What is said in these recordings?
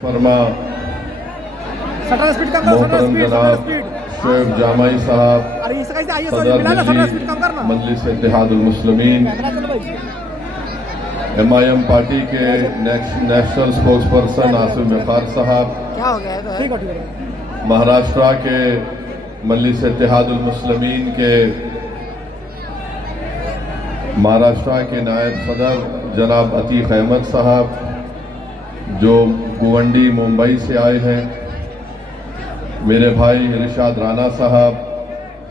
फरमा मोहतरम जनाब शोएब जामाई साहब सदर मजलिस इत्तेहादुल मुस्लिमीन MIM पार्टी के नेशनल स्पोक्स पर्सन आसिफ मिफार साहब, महाराष्ट्र के मजलिस इत्तेहादुल मुस्लिमीन के महाराष्ट्र के नायब सदर जनाब अतीक अहमद साहब जो गुवंडी मुंबई से आए हैं, मेरे भाई इरशाद राना साहब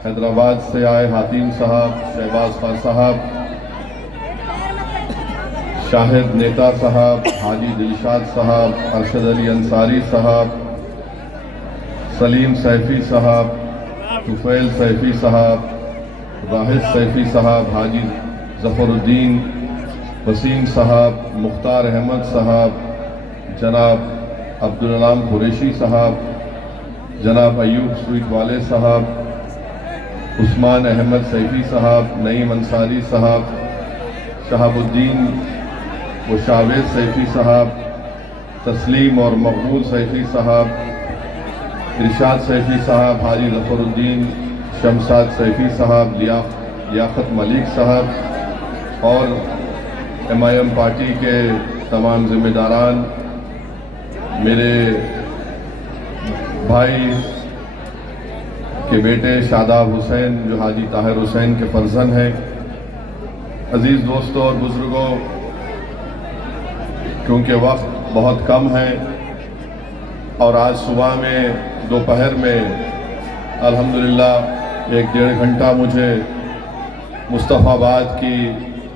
हैदराबाद से आए, हातिम साहब, शहबाज खान साहब, शाहिद नेता साहब, हाजी दिलशाद साहब, अरशद अली अंसारी साहब, सलीम सैफी साहब, तुफैल सैफी साहब, राहिद सैफी साहब, हाजी जफरुद्दीन वसीम साहब, मुख्तार अहमद साहब, जनाब अब्दुल अलाम कुरैशी साहब, जनाब अयूब स्वीट वाले साहब, उस्मान अहमद सैफी साहब, नईम अंसारी साहब, शहाबुद्दीन व शावेद सैफी साहब, तस्लीम और मकबूल सैफी साहब, इरशाद सैफी साहब, हाजी जफरुद्दीन, शमशाद सैफी साहब, लियाकत मलिक साहब और MIM पार्टी के तमाम जिम्मेदारान, मेरे भाई के बेटे शादाब हुसैन जो हाजी ताहिर हुसैन के फर्जंद हैं, अजीज़ दोस्तों और बुज़ुर्गों, क्योंकि वक्त बहुत कम है और आज सुबह में दोपहर में अल्हम्दुलिल्लाह 1-1.5 घंटा मुझे मुस्तफ़ाबाद की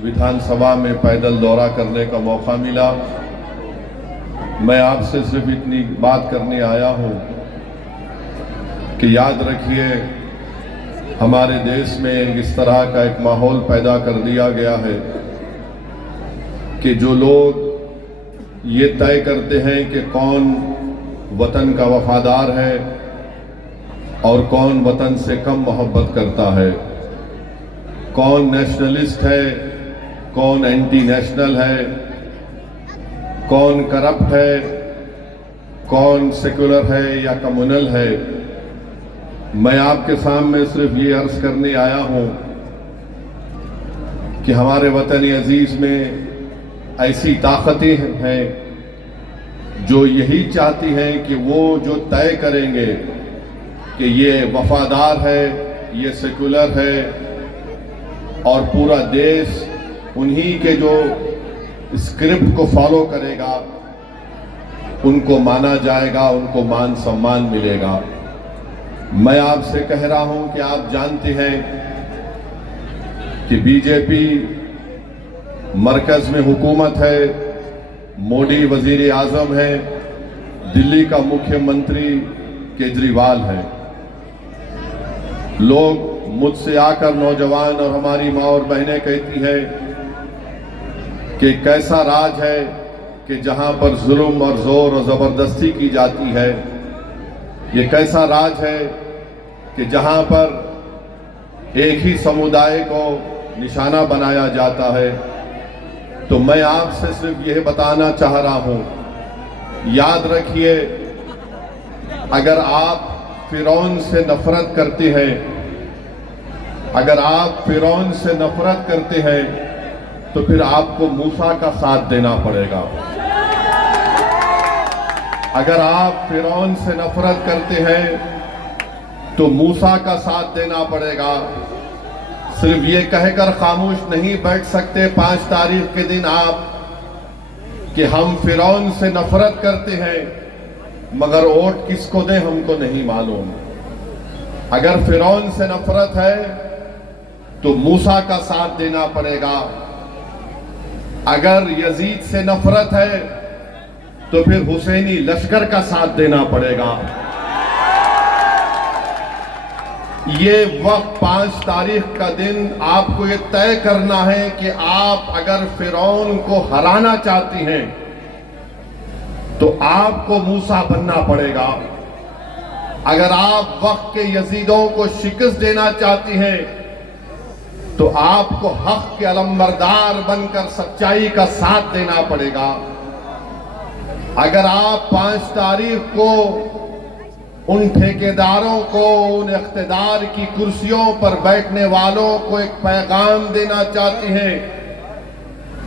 विधानसभा में पैदल दौरा करने का मौका मिला। मैं आपसे सिर्फ इतनी बात करने आया हूँ कि याद रखिए, हमारे देश में इस तरह का एक माहौल पैदा कर दिया गया है कि जो लोग ये तय करते हैं कि कौन वतन का वफादार है और कौन वतन से कम मोहब्बत करता है, कौन नेशनलिस्ट है, कौन एंटी नेशनल है, कौन करप्ट है, कौन सेकुलर है या कम्युनल है, मैं आपके सामने सिर्फ ये अर्ज करने आया हूँ कि हमारे वतन अजीज में ऐसी ताकतें हैं जो यही चाहती हैं कि वो जो तय करेंगे कि ये वफादार है, ये सेकुलर है और पूरा देश उन्हीं के जो स्क्रिप्ट को फॉलो करेगा, उनको माना जाएगा, उनको मान सम्मान मिलेगा। मैं आपसे कह रहा हूं कि आप जानते हैं कि बीजेपी मरकज में हुकूमत है, मोदी वजीर आजम है, दिल्ली का मुख्यमंत्री केजरीवाल है। लोग मुझसे आकर नौजवान और हमारी माँ और बहनें कहती हैं कि कैसा राज है कि जहां पर जुल्म और जोर और ज़बरदस्ती की जाती है, ये कैसा राज है कि जहां पर एक ही समुदाय को निशाना बनाया जाता है। तो मैं आपसे सिर्फ यह बताना चाह रहा हूं, याद रखिए, अगर आप फिरौन से नफरत करते हैं, अगर आप फिरौन से नफरत करते हैं तो फिर आपको मूसा का साथ देना पड़ेगा। अगर आप फिरौन से नफरत करते हैं तो मूसा का साथ देना पड़ेगा। सिर्फ ये कहकर खामोश नहीं बैठ सकते 5 तारीख के दिन आप कि हम फिरौन से नफरत करते हैं, मगर वोट किसको दें हमको नहीं मालूम। अगर फिरौन से नफरत है तो मूसा का साथ देना पड़ेगा। अगर यजीद से नफरत है तो फिर हुसैनी लश्कर का साथ देना पड़ेगा। ये वक्त 5 तारीख का दिन आपको ये तय करना है कि आप अगर फिरौन को हराना चाहती हैं तो आपको मूसा बनना पड़ेगा। अगर आप वक्त के यजीदों को शिकस्त देना चाहती हैं तो आपको हक के अलमबरदार बनकर सच्चाई का साथ देना पड़ेगा। अगर आप 5 तारीख को उन ठेकेदारों को, उन इख्तिदार की कुर्सियों पर बैठने वालों को एक पैगाम देना चाहती हैं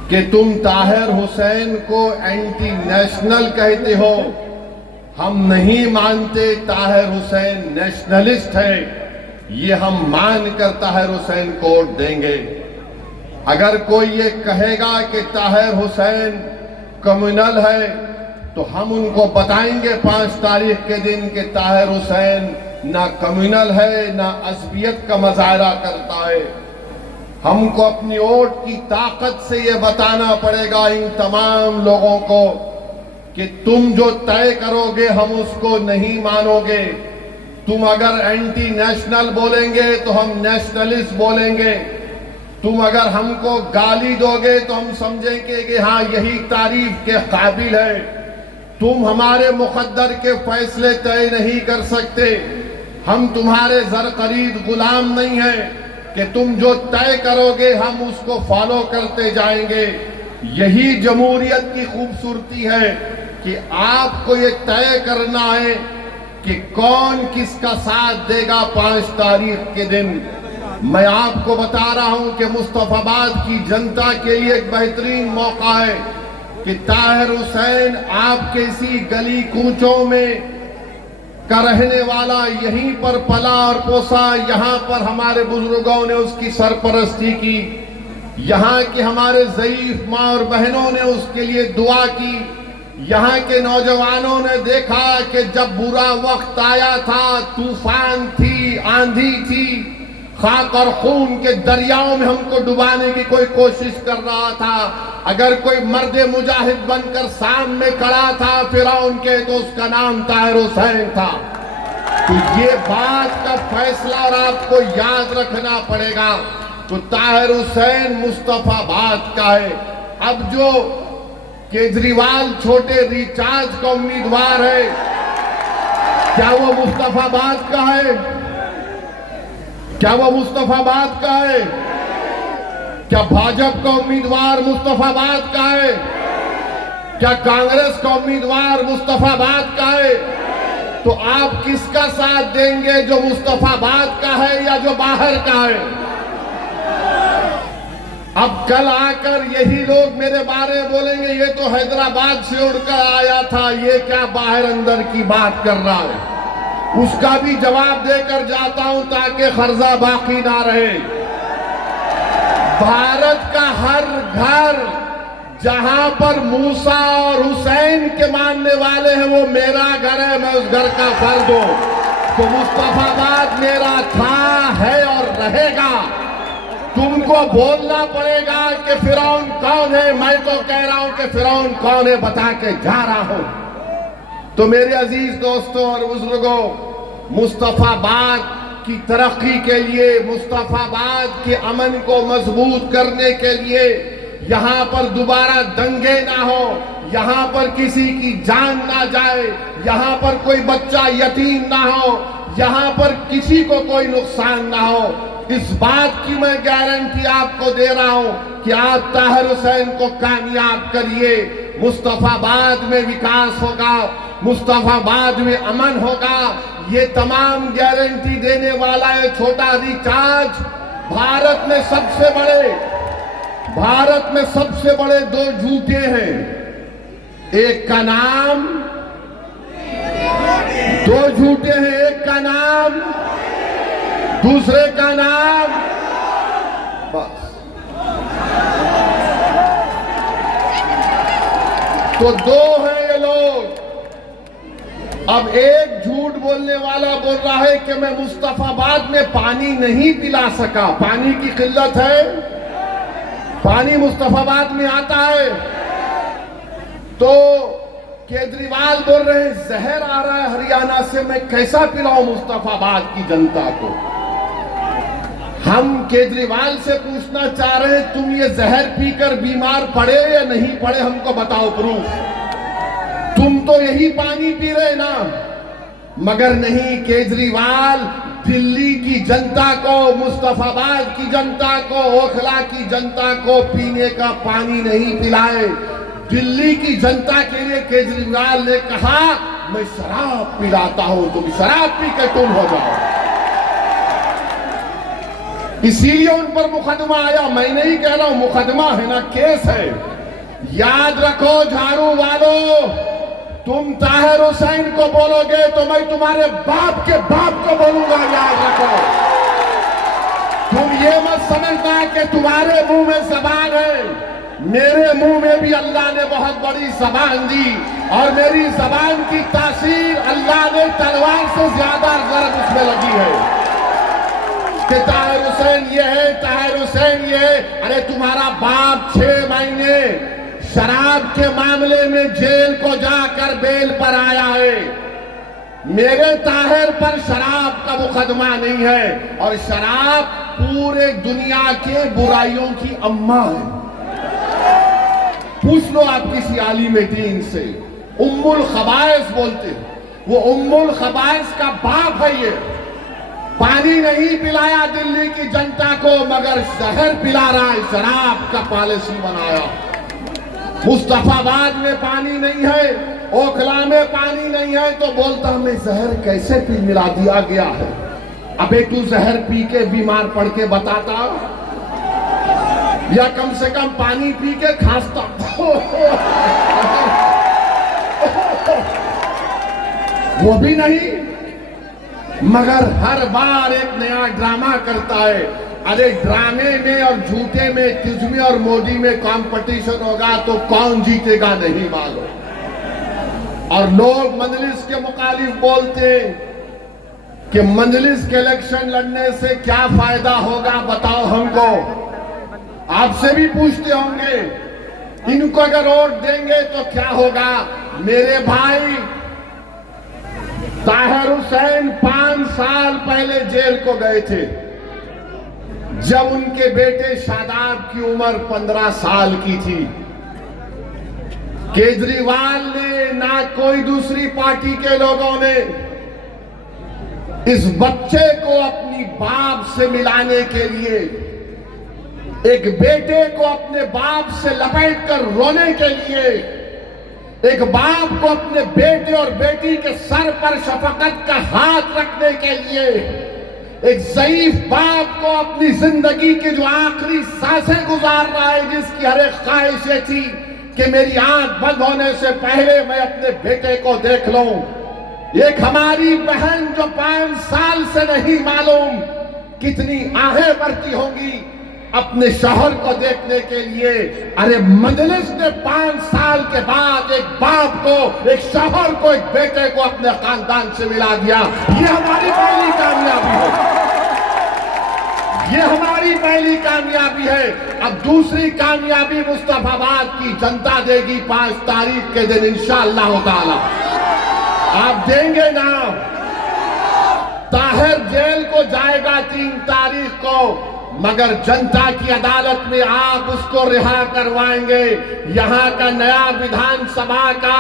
कि तुम ताहिर हुसैन को एंटी नेशनल कहते हो, हम नहीं मानते ताहिर हुसैन नेशनलिस्ट है, ये हम मानकर ताहिर हुसैन को वोट देंगे। अगर कोई ये कहेगा कि ताहिर हुसैन कम्युनल है तो हम उनको बताएंगे 5 तारीख के दिन कि ताहिर हुसैन ना कम्युनल है ना अज़बियत का मज़ाहरा करता है। हमको अपनी वोट की ताकत से ये बताना पड़ेगा इन तमाम लोगों को कि तुम जो तय करोगे हम उसको नहीं मानोगे। तुम अगर एंटी नेशनल बोलेंगे तो हम नेशनलिस्ट बोलेंगे। तुम अगर हमको गाली दोगे तो हम समझेंगे कि हाँ यही तारीफ के काबिल है। तुम हमारे मुकद्दर के फैसले तय नहीं कर सकते। हम तुम्हारे ज़र खरीद गुलाम नहीं है कि तुम जो तय करोगे हम उसको फॉलो करते जाएंगे। यही जमहूरियत की खूबसूरती है कि आपको ये तय करना है कि कौन किसका साथ देगा 5 तारीख के दिन। मैं आपको बता रहा हूं कि मुस्तफाबाद की जनता के लिए एक बेहतरीन मौका है कि ताहिर हुसैन आपके इसी गली कूचों में का रहने वाला, यहीं पर पला और पोसा, यहाँ पर हमारे बुजुर्गों ने उसकी सरपरस्ती की, यहाँ के हमारे ज़ईफ माँ और बहनों ने उसके लिए दुआ की, यहाँ के नौजवानों ने देखा कि जब बुरा वक्त आया था, तूफान थी, आंधी थी, खाक और खून के दरियाओं में हमको डुबाने की कोई कोशिश कर रहा था, अगर कोई मर्द मुजाहिद बनकर सामने खड़ा था फिरौन के तो उसका नाम ताहिर हुसैन था। तो ये बात का फैसला और आपको याद रखना पड़ेगा। तो ताहिर हुसैन मुस्तफाबाद का है। अब जो केजरीवाल छोटे रिचार्ज का उम्मीदवार है, क्या वो मुस्तफाबाद का है? क्या वो मुस्तफाबाद का है? क्या भाजपा का उम्मीदवार मुस्तफाबाद का है? क्या कांग्रेस का उम्मीदवार मुस्तफाबाद का है? तो आप किसका साथ देंगे, जो मुस्तफाबाद का है या जो बाहर का है? अब कल आकर यही लोग मेरे बारे में बोलेंगे ये तो हैदराबाद से उड़कर आया था, ये क्या बाहर अंदर की बात कर रहा है। उसका भी जवाब देकर जाता हूं ताकि खर्जा बाकी ना रहे। भारत का हर घर जहां पर मूसा और हुसैन के मानने वाले हैं वो मेरा घर है, मैं उस घर का फर्द हूं। तो मुस्तफाबाद मेरा था, है और रहेगा। तुमको बोलना पड़ेगा कि फिरौन कौन है, मैं तो कह रहा हूं कि फिरौन कौन है बता के जा रहा हूं। तो मेरे अजीज दोस्तों और बुजुर्गों, मुस्तफाबाद की तरक्की के लिए, मुस्तफाबाद के अमन को मजबूत करने के लिए, यहाँ पर दोबारा दंगे ना हो, यहाँ पर किसी की जान ना जाए, यहाँ पर कोई बच्चा यतीम ना हो, यहाँ पर किसी को कोई नुकसान ना हो, इस बात की मैं गारंटी आपको दे रहा हूं कि आप ताहिर हुसैन को कामयाब करिए। मुस्तफाबाद में विकास होगा, मुस्तफाबाद में अमन होगा। ये तमाम गारंटी देने वाला है छोटा रिचार्ज। भारत में सबसे बड़े 2 झूठे हैं। एक का नाम, 2 झूठे हैं, एक का नाम, दूसरे का नाम, बस। तो 2 हैं ये लोग। अब एक झूठ बोलने वाला बोल रहा है कि मैं मुस्तफाबाद में पानी नहीं पिला सका। पानी की किल्लत है, पानी मुस्तफाबाद में आता है। तो केजरीवाल बोल रहे हैं जहर आ रहा है हरियाणा से, मैं कैसा पिलाऊं मुस्तफाबाद की जनता को। हम केजरीवाल से पूछना चाह रहे हैं तुम ये जहर पीकर बीमार पड़े या नहीं पड़े, हमको बताओ प्रूफ। तुम तो यही पानी पी रहे ना। मगर नहीं, केजरीवाल दिल्ली की जनता को, मुस्तफाबाद की जनता को, ओखला की जनता को पीने का पानी नहीं पिलाए। दिल्ली की जनता के लिए केजरीवाल ने कहा मैं शराब पिलाता हूं, तुम शराब पी के तुम हो जाओ। इसीलिए उन पर मुकदमा आया। मैं नहीं कह रहा हूं, मुकदमा है ना, केस है। याद रखो झाड़ू वालों, तुम ताहिर हुसैन को बोलोगे तो मैं तुम्हारे बाप के बाप को बोलूंगा। याद रखो, तुम ये मत समझना कि तुम्हारे मुंह में जबान है। मेरे मुंह में भी अल्लाह ने बहुत बड़ी जबान दी और मेरी जबान की तासीर अल्लाह ने तलवार से ज्यादा जरब उसमें लगी है कि ताहिर हुसैन ये है, ताहिर हुसैन ये है। अरे तुम्हारा बाप 6 महीने शराब के मामले में जेल को जाकर बेल पर आया है। मेरे ताहिर पर शराब का मुकदमा नहीं है और शराब पूरे दुनिया के बुराइयों की अम्मा है। पूछ लो आप किसी आलिम दीन से, उम्मुल खबाइस बोलते हैं, वो उम्मुल खबाइस का बाप है। ये पानी नहीं पिलाया दिल्ली की जनता को मगर जहर पिला रहा है, शराब का पॉलिसी बनाया। मुस्तफाबाद में पानी नहीं है, ओखला में पानी नहीं है तो बोलता मैं जहर कैसे पी मिला दिया गया है। अबे तू जहर पी के बीमार पड़ के बताता, या कम से कम पानी पी के खांसता। वो भी नहीं, मगर हर बार एक नया ड्रामा करता है। अरे ड्रामे में और झूठे में, तुझमें और मोदी में कंपटीशन होगा तो कौन जीतेगा नहीं मालूम। और लोग मजलिस के मुखालिफ बोलते कि मजलिस के इलेक्शन लड़ने से क्या फायदा होगा, बताओ हमको। आपसे भी पूछते होंगे इनको अगर वोट देंगे तो क्या होगा। मेरे भाई, ताहिर हुसैन 5 साल पहले जेल को गए थे जब उनके बेटे शादाब की उम्र 15 साल की थी। केजरीवाल ने ना कोई दूसरी पार्टी के लोगों ने इस बच्चे को अपनी बाप से मिलाने के लिए, एक बेटे को अपने बाप से लपेट कर रोने के लिए, एक बाप को अपने बेटे और बेटी के सर पर शफकत का हाथ रखने के लिए, एक ज़ईफ बाप को अपनी जिंदगी की जो आखिरी सांसें गुजार रहा है, जिसकी हर एक ख्वाहिश ये थी कि मेरी आंख बंद होने से पहले मैं अपने बेटे को देख लूं। एक हमारी बहन जो 5 साल से नहीं मालूम कितनी आहें भरती होंगी अपने शौहर को देखने के लिए। अरे मजलिस ने 5 साल के बाद एक बाप को, एक शौहर को, एक बेटे को अपने खानदान से मिला दिया। ये हमारी पहली कामयाबी है, ये हमारी पहली कामयाबी है। अब दूसरी कामयाबी मुस्तफाबाद की जनता देगी 5 तारीख के दिन इंशाअल्लाह ताला। आप देंगे ना। ताहिर जेल को जाएगा 3 तारीख को, मगर जनता की अदालत में आप उसको रिहा करवाएंगे। यहाँ का नया विधानसभा का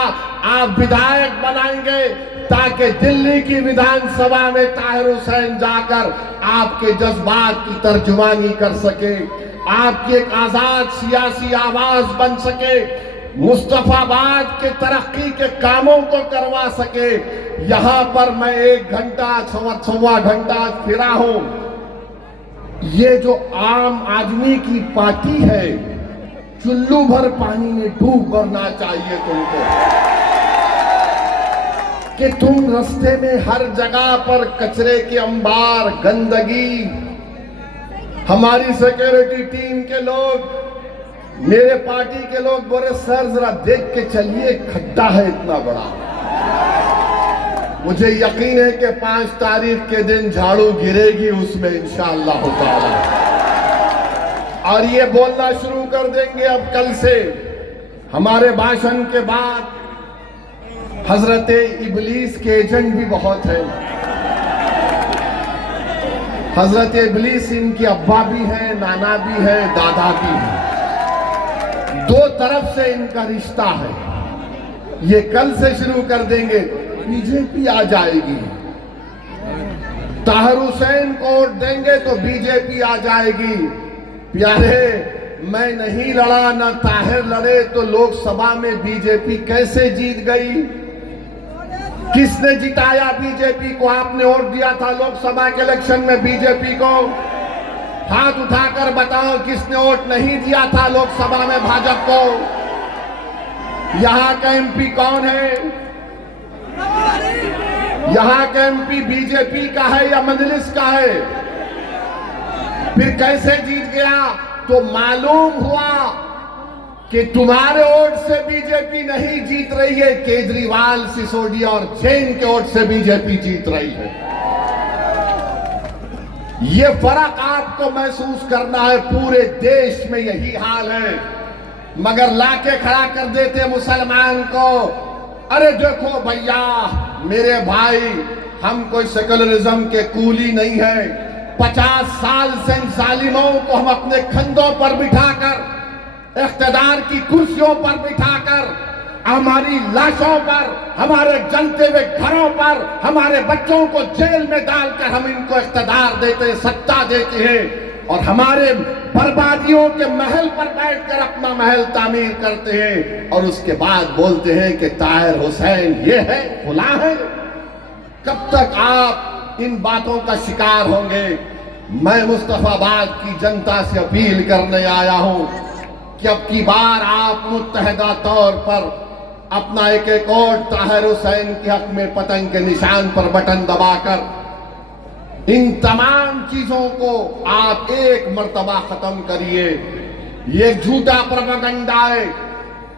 आप विधायक बनाएंगे ताकि दिल्ली की विधानसभा में ताहिर हुसैन जाकर आपके जज्बात की तर्जुमानी कर सके, आपकी एक आजाद सियासी आवाज बन सके, मुस्तफाबाद के तरक्की के कामों को करवा सके। यहाँ पर मैं 1 घंटा, सवा घंटा फिरा हूं। ये जो आम आदमी की पार्टी है, चुल्लू भर पानी में डूब मरना चाहिए तुमको कि तुम रास्ते में हर जगह पर कचरे के अंबार, गंदगी। हमारी सिक्योरिटी टीम के लोग, मेरे पार्टी के लोग बोले सर जरा देख के चलिए, खड्डा है इतना बड़ा। मुझे यकीन है कि 5 तारीख के दिन झाड़ू गिरेगी उसमें इंशाअल्लाह ताला, और ये बोलना शुरू कर देंगे अब कल से। हमारे भाषण के बाद हजरत इबलीस के एजेंट भी बहुत हैं। हजरत इबलीस इनके अब्बा भी हैं, नाना भी है, दादा भी है। 2 तरफ से इनका रिश्ता है। ये कल से शुरू कर देंगे। बीजेपी आ जाएगी, ताहिर हुसैन को वोट देंगे तो बीजेपी आ जाएगी। प्यारे मैं नहीं लड़ा ना ताहिर लड़े तो लोकसभा में बीजेपी कैसे जीत गई? किसने जिताया बीजेपी को? आपने वोट दिया था लोकसभा के इलेक्शन में बीजेपी को? हाथ उठाकर बताओ किसने वोट नहीं दिया था लोकसभा में भाजपा को? यहां का एमपी कौन है? यहां का एमपी बीजेपी का है या मजलिस का है? फिर कैसे जीत गया? तो मालूम हुआ कि तुम्हारे वोट से बीजेपी नहीं जीत रही है, केजरीवाल, सिसोदिया और जैन के वोट से बीजेपी जीत रही है। ये फर्क आपको महसूस करना है। पूरे देश में यही हाल है, मगर लाके खड़ा कर देते मुसलमान को। अरे देखो भैया, मेरे भाई, हम कोई सेकुलरिज्म के कूली नहीं है। 50 साल से इन जालिमों को हम अपने कंधों पर बिठाकर, इख्तिदार की कुर्सियों पर बिठाकर, हमारी लाशों पर, हमारे जलते हुए घरों पर, हमारे बच्चों को जेल में डालकर हम इनको इख्तिदार देते हैं, सत्ता देते हैं, और हमारे बर्बादियों के महल पर बैठकर अपना महल तामीर करते हैं, और उसके बाद बोलते हैं कि ताहिर हुसैन ये है, फुला है। कब तक आप इन बातों का शिकार होंगे? मैं मुस्तफाबाद की जनता से अपील करने आया हूं कि अब की बार आप मुत्तहदा तौर पर अपना एक एक वोट ताहिर हुसैन के हक में पतंग के निशान पर बटन दबाकर इन तमाम चीजों को आप एक मर्तबा खत्म करिए। ये झूठा प्रोपेगेंडा है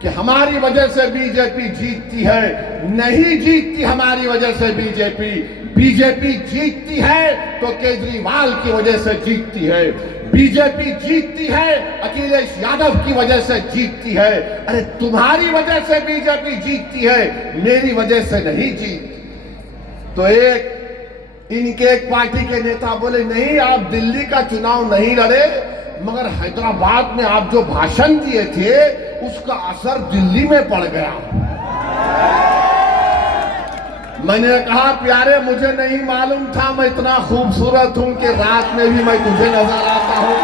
कि हमारी वजह से बीजेपी जीतती है। नहीं जीतती हमारी वजह से बीजेपी। बीजेपी जीतती है तो केजरीवाल की वजह से जीतती है। बीजेपी जीतती है अखिलेश यादव की वजह से जीतती है। अरे तुम्हारी वजह से बीजेपी जीतती है, मेरी वजह से नहीं जीतती। तो इनके एक पार्टी के नेता बोले, नहीं आप दिल्ली का चुनाव नहीं लड़े, मगर हैदराबाद में आप जो भाषण दिए थे उसका असर दिल्ली में पड़ गया। मैंने कहा, प्यारे मुझे नहीं मालूम था मैं इतना खूबसूरत हूं कि रात में भी मैं तुझे नजर आता हूं।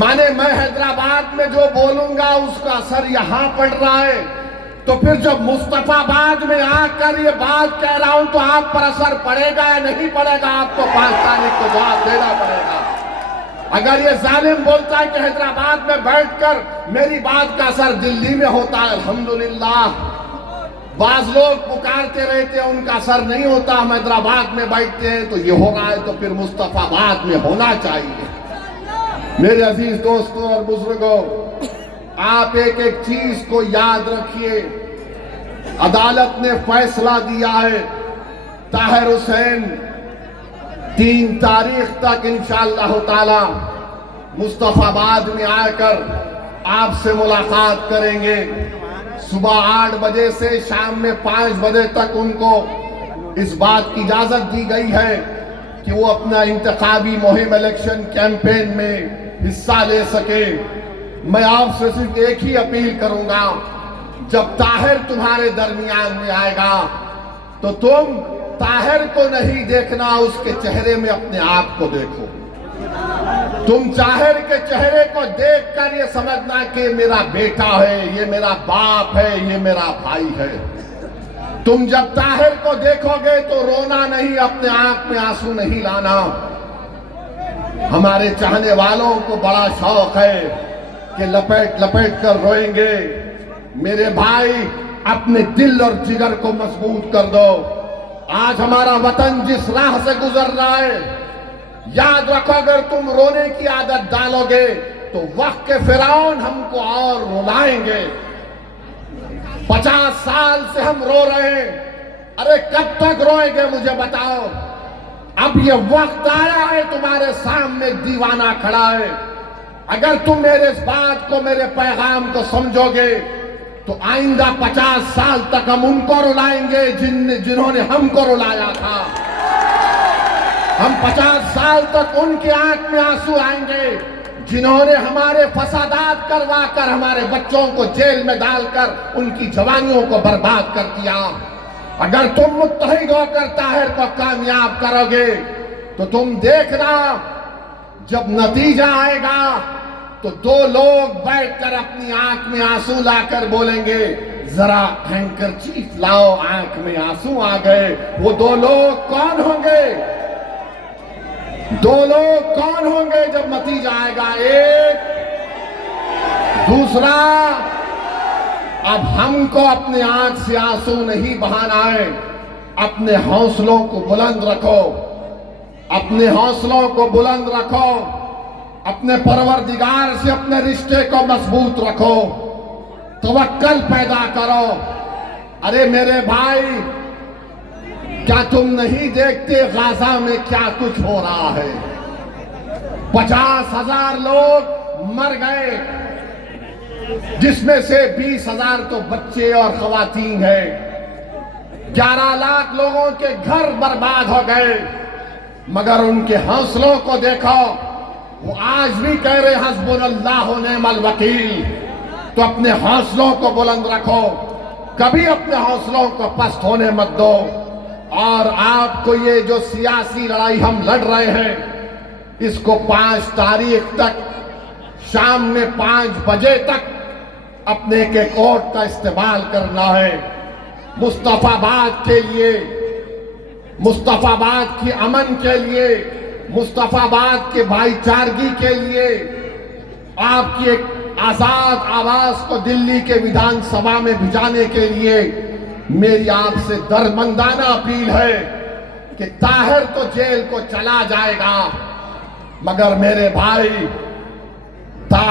माने मैं हैदराबाद में जो बोलूंगा उसका असर यहां पड़ रहा है, तो फिर जब मुस्तफाबाद में आकर ये बात कह रहा हूं तो आप पर असर पड़ेगा या नहीं पड़ेगा? आपको 5 तारीख को जवाब देना पड़ेगा। अगर ये जालिम बोलता है कि हैदराबाद में बैठकर मेरी बात का असर दिल्ली में होता है, अल्हम्दुलिल्लाह। बाज लोग पुकारते रहते हैं उनका असर नहीं होता, हम हैदराबाद में बैठते हैं तो ये हो रहा है, तो फिर मुस्तफाबाद में होना चाहिए। मेरे अजीज दोस्तों और बुजुर्गों, आप एक एक चीज को याद रखिए। अदालत ने फैसला दिया है, ताहिर हुसैन 3 तारीख तक इंशाअल्लाह ताला मुस्तफाबाद में आकर आपसे मुलाकात करेंगे। सुबह 8 बजे से शाम में 5 बजे तक उनको इस बात की इजाजत दी गई है कि वो अपना इंतखाबी मुहिम इलेक्शन कैंपेन में हिस्सा ले सके। मैं आपसे सिर्फ एक ही अपील करूंगा, जब ताहिर तुम्हारे दरमियान में आएगा तो तुम ताहिर को नहीं देखना, उसके चेहरे में अपने आप को देखो। तुम ताहिर के चेहरे को देखकर ये समझना कि मेरा बेटा है, ये मेरा बाप है, ये मेरा भाई है। तुम जब ताहिर को देखोगे तो रोना नहीं, अपने आंख में आंसू नहीं लाना। हमारे चाहने वालों को बड़ा शौक है कि लपेट लपेट कर रोएंगे। मेरे भाई, अपने दिल और जिगर को मजबूत कर दो। आज हमारा वतन जिस राह से गुजर रहा है, याद रखो, अगर तुम रोने की आदत डालोगे तो वक्त के फिरौन हमको और रुलाएंगे। 50 साल से हम रो रहे हैं, अरे कब तक रोएंगे मुझे बताओ। अब ये वक्त आया है, तुम्हारे सामने दीवाना खड़ा है। अगर तुम मेरे इस बात को, मेरे पैगाम को समझोगे तो आइंदा 50 साल तक हम उनको रुलाएंगे जिन्होंने हमको रुलाया था। हम 50 साल तक उनकी आंख में आंसू आएंगे जिन्होंने हमारे फसादात करवा कर हमारे बच्चों को जेल में डालकर उनकी जवानियों को बर्बाद कर दिया। अगर तुम मुत्तहिद होकर ताहिर को कामयाब करोगे तो तुम देखना, जब नतीजा आएगा तो दो लोग बैठकर अपनी आंख में आंसू लाकर बोलेंगे, जरा हैंकरचीफ लाओ, आंख में आंसू आ गए। वो दो लोग कौन होंगे? दो लोग कौन होंगे जब नतीजा आएगा? एक, दूसरा, अब हमको अपने आंख से आंसू नहीं बहाना है। अपने हौसलों को बुलंद रखो, अपने हौसलों को बुलंद रखो, अपने परवरदिगार से अपने रिश्ते को मजबूत रखो, तवक्कल पैदा करो। अरे मेरे भाई, क्या तुम नहीं देखते गाजा में क्या कुछ हो रहा है? 50,000 लोग मर गए, जिसमें से 20,000 तो बच्चे और खवातीन हैं। 11 लाख लोगों के घर बर्बाद हो गए, मगर उनके हौसलों को देखो, वो आज भी कह रहे हस्बुनल्लाह व निअमल वकील। तो अपने हौसलों को बुलंद रखो, कभी अपने हौसलों को पस्त होने मत दो। और आपको ये जो सियासी लड़ाई हम लड़ रहे हैं, इसको 5 तारीख तक शाम में 5 बजे तक अपने के कोर्ट का इस्तेमाल करना है। मुस्तफाबाद के लिए, मुस्तफाबाद की अमन के लिए, मुस्तफाबाद के भाईचारगी के लिए, आपकी एक आजाद आवाज को दिल्ली के विधानसभा में भिजाने के लिए मेरी आपसे दरमंदाना अपील है कि ताहिर तो जेल को चला जाएगा, मगर मेरे भाई